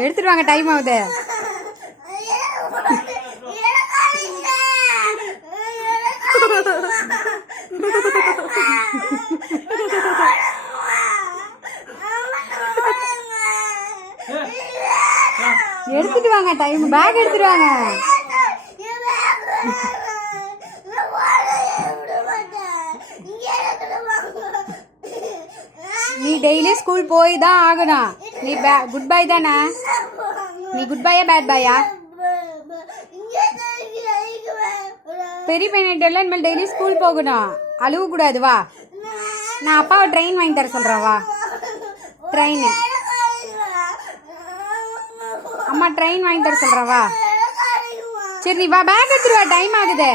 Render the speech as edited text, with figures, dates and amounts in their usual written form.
எடுத்துட்டு வாங்க, டைம் ஆகுது. எடுத்துட்டு வாங்க, டைம். பேக் எடுத்துட்டு வாங்க. நீ டெய்லி ஸ்கூல் போய் தான் ஆகணும். நீ குட் பை தானே? நீ குட் பையா பேட் பாயா? பெரிய பையன்கிட்ட இனிமேல் டெய்லி ஸ்கூல் போகணும். அழுவ கூடாது. வா, நான் அப்பாவை ட்ரெயின் வாங்கி தர சொல்றேன். வா, ட்ரெயின். அம்மா ட்ரெயின் வாங்கி தர சொல்றேன். வா, சரி நீ வா, பேக் எடுத்துட்டு வா, டைம் ஆகுது.